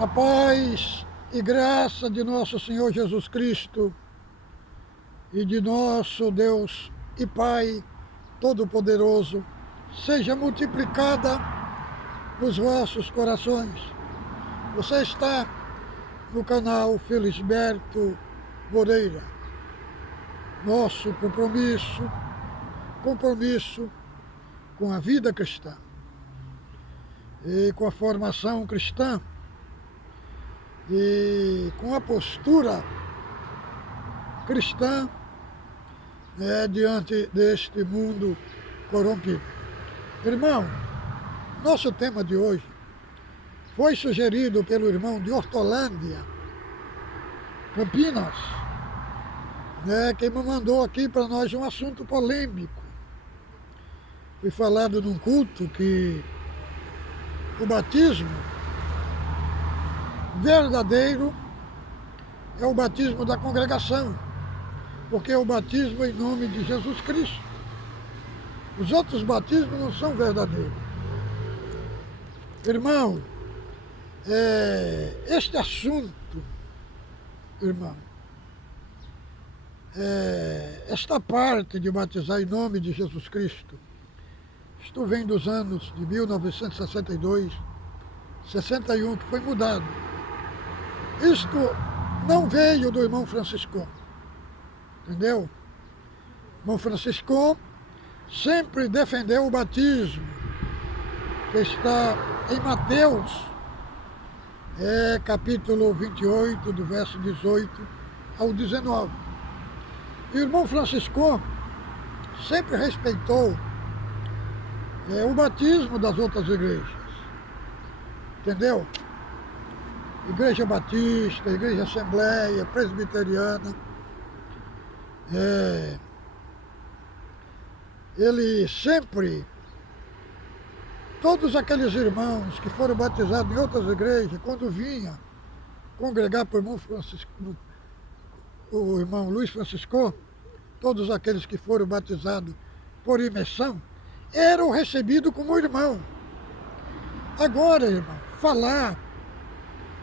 A paz e graça de nosso Senhor Jesus Cristo e de nosso Deus e Pai Todo-Poderoso seja multiplicada nos vossos corações. Você está no canal Felisberto Moreira. Nosso compromisso com a vida cristã e com a formação cristã e com a postura cristã diante deste mundo corrompido. Irmão, nosso tema de hoje foi sugerido pelo irmão de Hortolândia, Campinas, que me mandou aqui para nós um assunto polêmico. Foi falado num culto que o batismo verdadeiro é o batismo da congregação, porque é o batismo em nome de Jesus Cristo. Os outros batismos não são verdadeiros. Irmão, este assunto, irmão, esta parte de batizar em nome de Jesus Cristo, isto vem dos anos de 1962, 61, que foi mudado. Isto não veio do irmão Francisco, entendeu? O irmão Francisco sempre defendeu o batismo, que está em Mateus, capítulo 28, do verso 18 ao 19. E o irmão Francisco sempre respeitou o batismo das outras igrejas, entendeu? Igreja Batista, Igreja Assembleia, Presbiteriana. Ele sempre, todos aqueles irmãos que foram batizados em outras igrejas, quando vinha congregar para o irmão Luiz Francisco, todos aqueles que foram batizados por imersão, eram recebidos como irmão. Agora, irmão, falar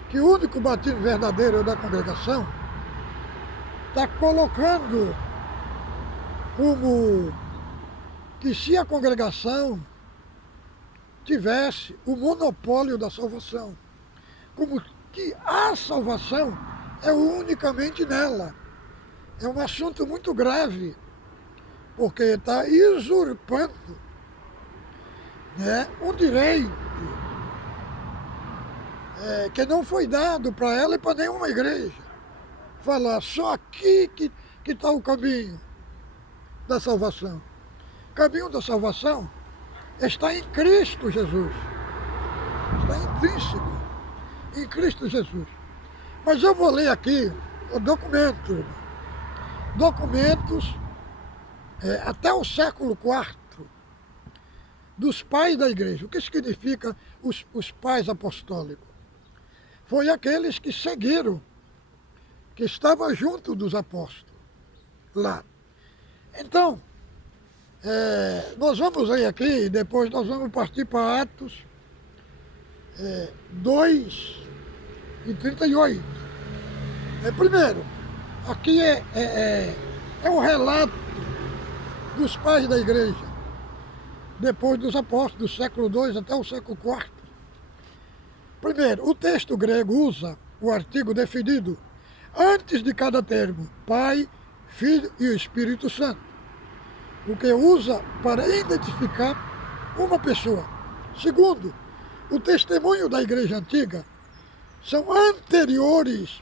que o único batismo verdadeiro é o da congregação, está colocando como que se a congregação tivesse o monopólio da salvação, como que a salvação é unicamente nela. É um assunto muito grave, porque está usurpando um direito que não foi dado para ela e para nenhuma igreja. Falar só aqui que está o caminho da salvação. O caminho da salvação está em Cristo Jesus. Está intrínseco em Cristo Jesus. Mas eu vou ler aqui o documento. Documentos até o século IV dos pais da igreja. O que significa os pais apostólicos? Foi aqueles que seguiram, que estavam junto dos apóstolos lá. Então, nós vamos ler aqui, depois nós vamos partir para Atos 2 e 38. Primeiro, aqui é um relato dos pais da igreja, depois dos apóstolos, do século II até o século IV. Primeiro, o texto grego usa o artigo definido antes de cada termo, Pai, Filho e o Espírito Santo, o que usa para identificar uma pessoa. Segundo, o testemunho da igreja antiga são anteriores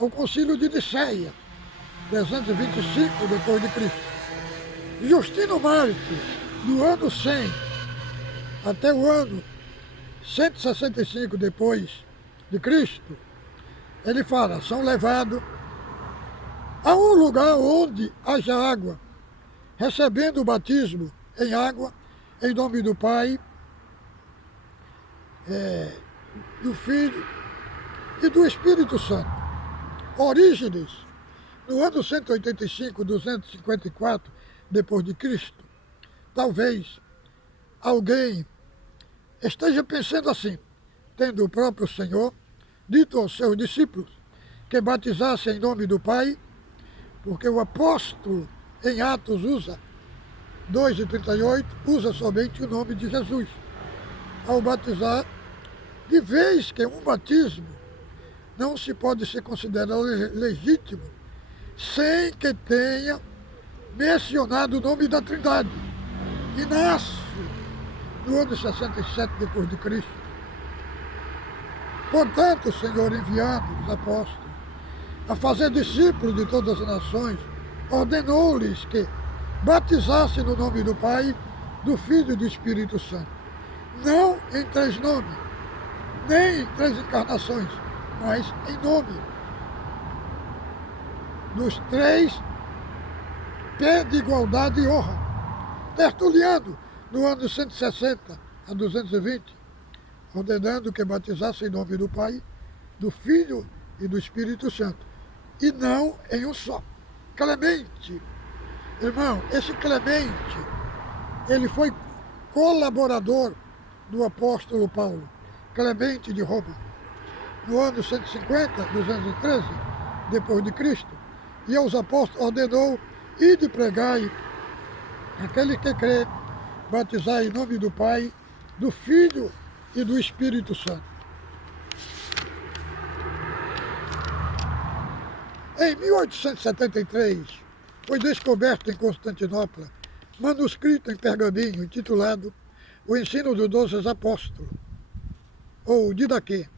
ao concílio de Nicéia, 325 depois de Cristo. Justino Mártir, do ano 100 até o ano 165 depois de Cristo, ele fala, são levados a um lugar onde haja água, recebendo o batismo em água, em nome do Pai, do Filho e do Espírito Santo. Orígenes, no ano 185, 254 depois de Cristo, talvez alguém esteja pensando assim, tendo o próprio Senhor dito aos seus discípulos que batizassem em nome do Pai, porque o apóstolo em Atos usa 2:38, usa somente o nome de Jesus ao batizar, de vez que um batismo não se pode ser considerado legítimo sem que tenha mencionado o nome da Trindade. E nasce no ano 67 depois de Cristo. Portanto, o Senhor, enviando os apóstolos a fazer discípulos de todas as nações, ordenou-lhes que batizassem no nome do Pai, do Filho e do Espírito Santo. Não em três nomes, nem em três encarnações, mas em nome dos três, pé de igualdade e honra. Tertuliano, no ano 160 a 220, ordenando que batizassem em nome do Pai, do Filho e do Espírito Santo, e não em um só. Clemente, irmão, esse Clemente, ele foi colaborador do apóstolo Paulo, Clemente de Roma, no ano 150, 213, depois de Cristo, e aos apóstolos ordenou: ide pregai aquele que crê, batizar em nome do Pai, do Filho e do Espírito Santo. Em 1873, foi descoberto em Constantinopla manuscrito em pergaminho intitulado O Ensino dos Doze Apóstolos, ou Didaquê,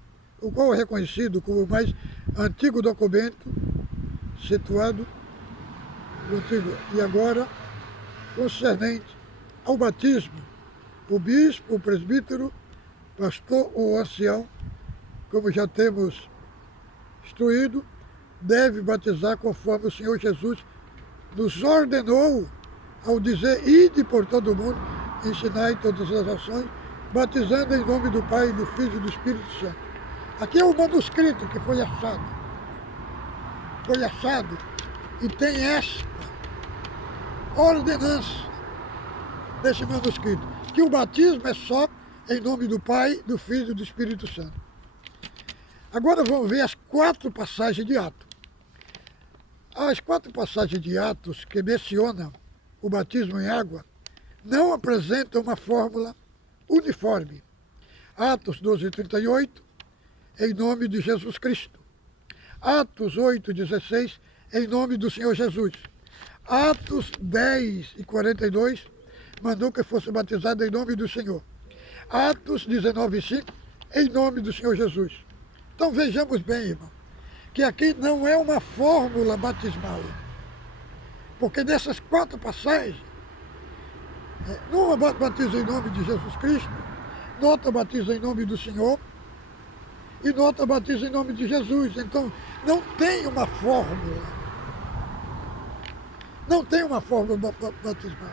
o qual é reconhecido como o mais antigo documento situado no antigo e agora concernente ao batismo. O bispo, o presbítero, pastor ou ancião, como já temos instruído, deve batizar conforme o Senhor Jesus nos ordenou ao dizer: ide por todo o mundo, ensinai todas as ações, batizando em nome do Pai, do Filho e do Espírito Santo. Aqui é o manuscrito que foi achado. Foi achado e tem esta ordenança desse manuscrito, que o batismo é só em nome do Pai, do Filho e do Espírito Santo. Agora vamos ver as 4 passagens de Atos. As 4 passagens de Atos que mencionam o batismo em água não apresentam uma fórmula uniforme. Atos 12:38, em nome de Jesus Cristo. Atos 8:16, em nome do Senhor Jesus. Atos 10:42, mandou que fosse batizado em nome do Senhor. Atos 19:5, em nome do Senhor Jesus. Então vejamos bem, irmão, que aqui não é uma fórmula batismal. Porque nessas 4 passagens, numa batiza em nome de Jesus Cristo, noutra batiza em nome do Senhor, e noutra batiza em nome de Jesus. Então, não tem uma fórmula. Não tem uma fórmula batismal.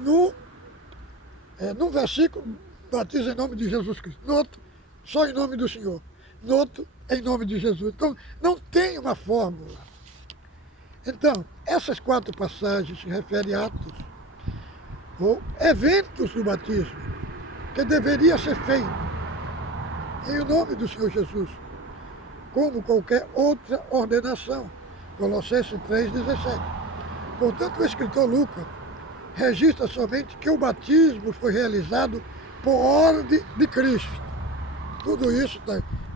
Num versículo, batiza em nome de Jesus Cristo. No outro, só em nome do Senhor. No outro, em nome de Jesus. Então, não tem uma fórmula. Então, essas 4 passagens se referem a atos ou eventos do batismo que deveria ser feito em nome do Senhor Jesus, como qualquer outra ordenação. Colossenses 3:17. Portanto, o escritor Lucas registra somente que o batismo foi realizado por ordem de Cristo. Tudo isso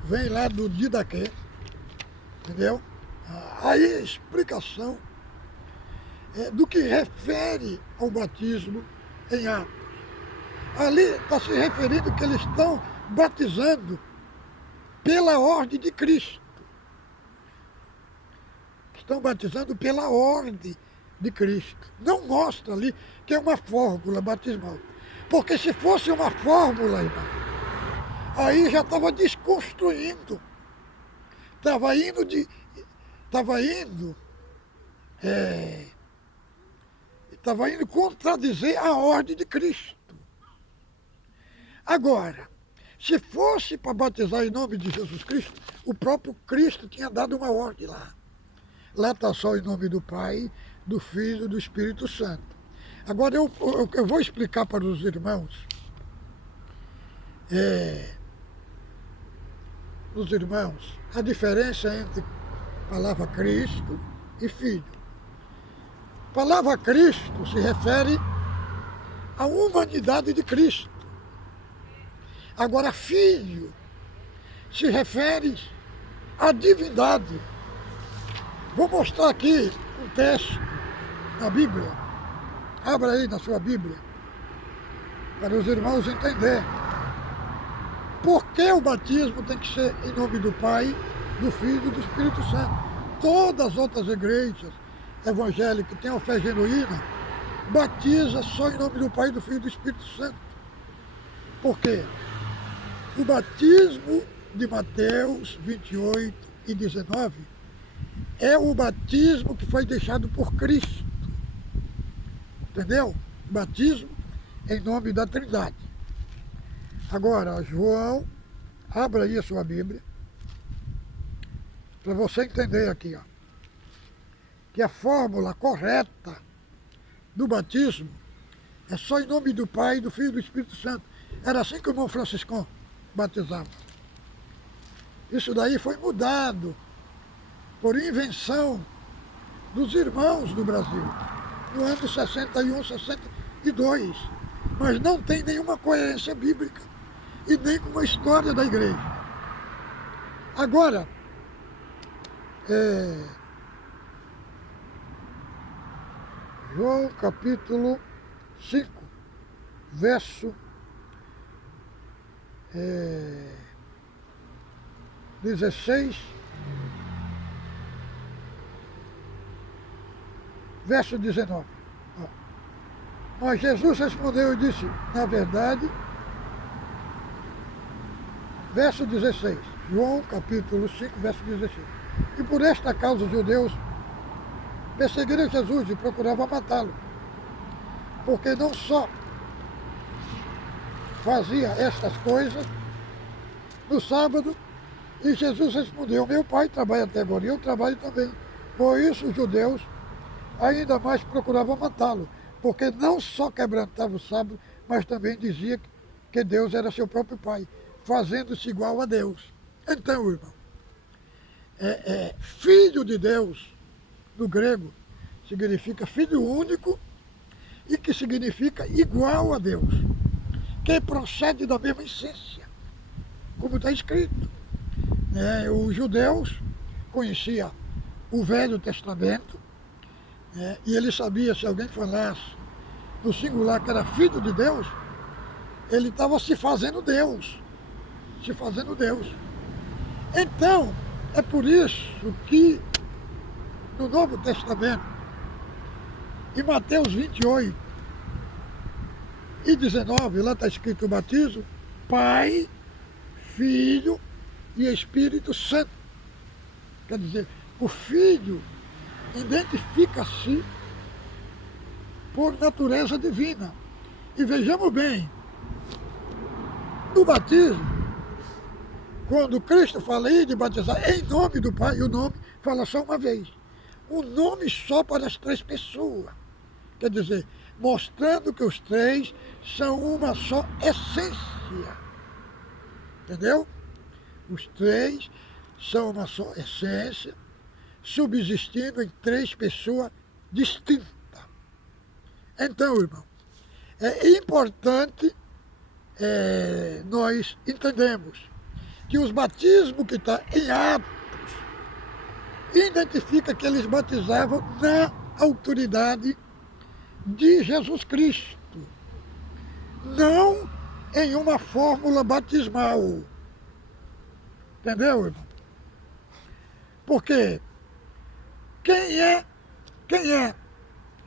vem lá do Didaquê, entendeu? Aí a explicação do que refere ao batismo em Atos. Ali está se referindo que eles estão batizando pela ordem de Cristo. Estão batizando pela ordem de Cristo. Não mostra ali que é uma fórmula batismal. Porque se fosse uma fórmula, irmão, aí já estava desconstruindo. Estava indo contradizer a ordem de Cristo. Agora, se fosse para batizar em nome de Jesus Cristo, o próprio Cristo tinha dado uma ordem lá. Lá está só em nome do Pai, do Filho e do Espírito Santo. Agora eu vou explicar para os irmãos nos irmãos, a diferença entre a palavra Cristo e Filho. A palavra Cristo se refere à humanidade de Cristo. Agora, Filho se refere à divindade. Vou mostrar aqui um texto na Bíblia. Abra aí na sua Bíblia, para os irmãos entenderem. Por que o batismo tem que ser em nome do Pai, do Filho e do Espírito Santo? Todas as outras igrejas evangélicas que têm a fé genuína, batiza só em nome do Pai, do Filho e do Espírito Santo. Por quê? O batismo de Mateus 28 e 19 é o batismo que foi deixado por Cristo. Entendeu? Batismo em nome da Trindade. Agora, João, abra aí a sua Bíblia, para você entender aqui, ó, que a fórmula correta do batismo é só em nome do Pai, do Filho e do Espírito Santo. Era assim que o irmão Franciscão batizava. Isso daí foi mudado por invenção dos irmãos do Brasil, no ano 61, 62. Mas não tem nenhuma coerência bíblica e nem com a história da igreja. Agora, João capítulo 5, verso 16, verso 19. Mas Jesus respondeu e disse, na verdade, verso 16, João capítulo 5, verso 16. E por esta causa os judeus perseguiram Jesus e procuravam matá-lo, porque não só fazia estas coisas no sábado, e Jesus respondeu, meu Pai trabalha até agora e eu trabalho também. Por isso os judeus ainda mais procuravam matá-lo, porque não só quebrantava o sábado, mas também dizia que Deus era seu próprio Pai, fazendo-se igual a Deus. Então, irmão, filho de Deus, do grego, significa filho único e que significa igual a Deus, que procede da mesma essência, como está escrito. Os judeus conheciam o Velho Testamento, e ele sabia, se alguém falasse no singular que era filho de Deus, ele estava se fazendo Deus. Se fazendo Deus. Então, é por isso que no Novo Testamento, em Mateus 28 e 19, lá está escrito o batismo, Pai, Filho e Espírito Santo. Quer dizer, o Filho identifica-se por natureza divina. E vejamos bem, no batismo, quando Cristo fala aí de batizar em nome do Pai, o nome fala só uma vez. Um nome só para as três pessoas. Quer dizer, mostrando que os três são uma só essência. Entendeu? Os três são uma só essência, subsistindo em três pessoas distintas. Então, irmão, é importante nós entendemos que os batismos que estão em Atos identifica que eles batizavam na autoridade de Jesus Cristo, não em uma fórmula batismal. Entendeu, irmão? Porque quem é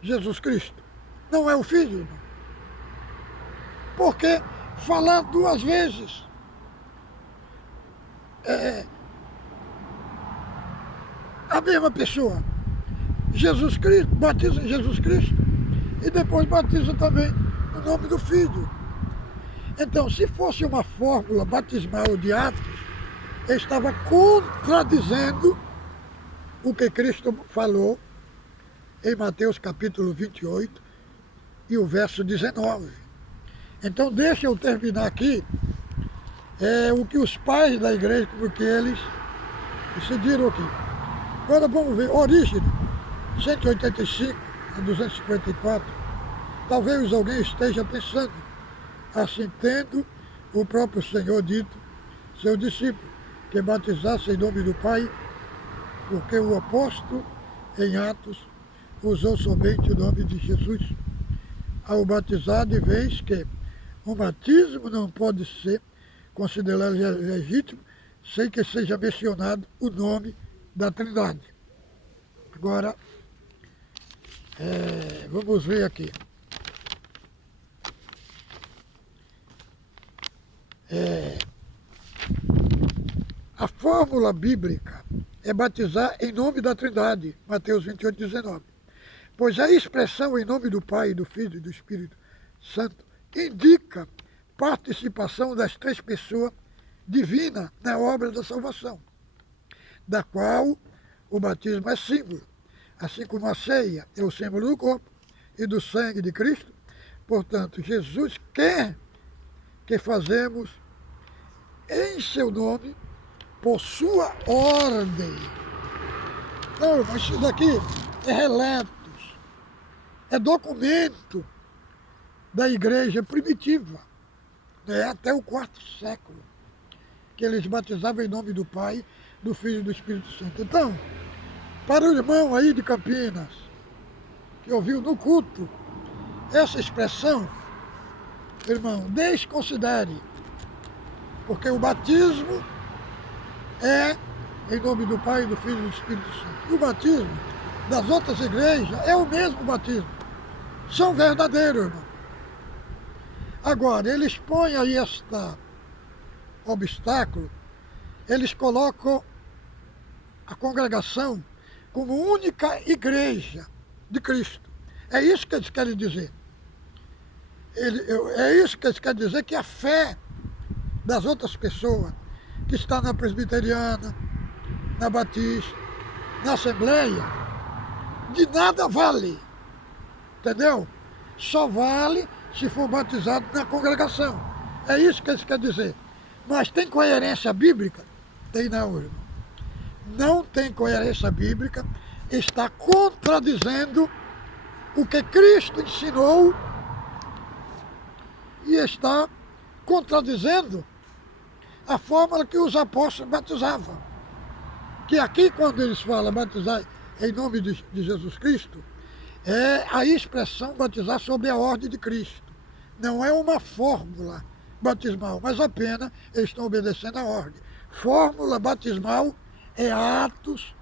Jesus Cristo? Não é o Filho, irmão. Porque falar duas vezes a mesma pessoa. Jesus Cristo, batiza em Jesus Cristo e depois batiza também no nome do Filho. Então, se fosse uma fórmula batismal de Atos, ele estava contradizendo o que Cristo falou em Mateus capítulo 28 e o verso 19. Então, deixa eu terminar aqui é o que os pais da igreja, porque eles decidiram aqui. Agora vamos ver, Orígenes 185 a 254. Talvez alguém esteja pensando, assim tendo o próprio Senhor dito, seu discípulo, que batizasse em nome do Pai, porque o apóstolo, em Atos, usou somente o nome de Jesus ao batizar, de vez que o batismo não pode ser considerado legítimo sem que seja mencionado o nome da Trindade. Agora, vamos ver aqui. A fórmula bíblica é batizar em nome da Trindade, Mateus 28, 19. Pois a expressão em nome do Pai, do Filho e do Espírito Santo indica participação das três pessoas divinas na obra da salvação, da qual o batismo é símbolo, assim como a ceia é o símbolo do corpo e do sangue de Cristo. Portanto, Jesus quer que fazemos em seu nome, por sua ordem. Então, mas isso daqui é relatos, é documento da igreja primitiva, né, até o quarto século, que eles batizavam em nome do Pai, do Filho e do Espírito Santo. Então, para o irmão aí de Campinas, que ouviu no culto essa expressão, irmão, desconsidere, porque o batismo é em nome do Pai, do Filho e do Espírito Santo. E o batismo das outras igrejas é o mesmo batismo. São verdadeiros, irmão. Agora, eles põem aí este obstáculo, eles colocam a congregação como única igreja de Cristo. É isso que eles querem dizer. É isso que eles querem dizer, que a fé das outras pessoas, que está na presbiteriana, na batista, na assembleia, de nada vale, entendeu? Só vale se for batizado na congregação. É isso que eles querem dizer. Mas tem coerência bíblica? Tem não, irmão. Não tem coerência bíblica, está contradizendo o que Cristo ensinou e está contradizendo a fórmula que os apóstolos batizavam. Que aqui, quando eles falam batizar em nome de Jesus Cristo, é a expressão batizar sobre a ordem de Cristo. Não é uma fórmula batismal, mas apenas eles estão obedecendo a ordem. Fórmula batismal é Atos,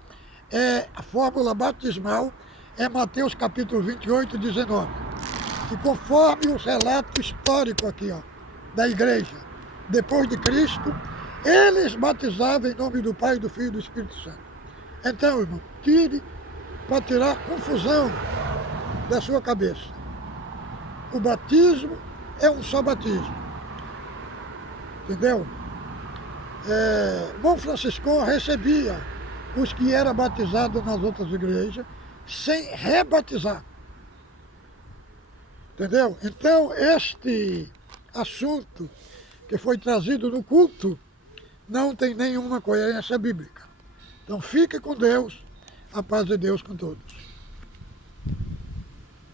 a fórmula batismal é Mateus capítulo 28, 19. E conforme o relato histórico aqui, ó, da igreja, depois de Cristo, eles batizavam em nome do Pai, do Filho e do Espírito Santo. Então, irmão, tire para tirar confusão da sua cabeça. O batismo é um só batismo. Entendeu? Bom Franciscão recebia os que eram batizados nas outras igrejas sem rebatizar. Entendeu? Então, este assunto que foi trazido no culto não tem nenhuma coerência bíblica. Então fique com Deus, a paz de Deus com todos.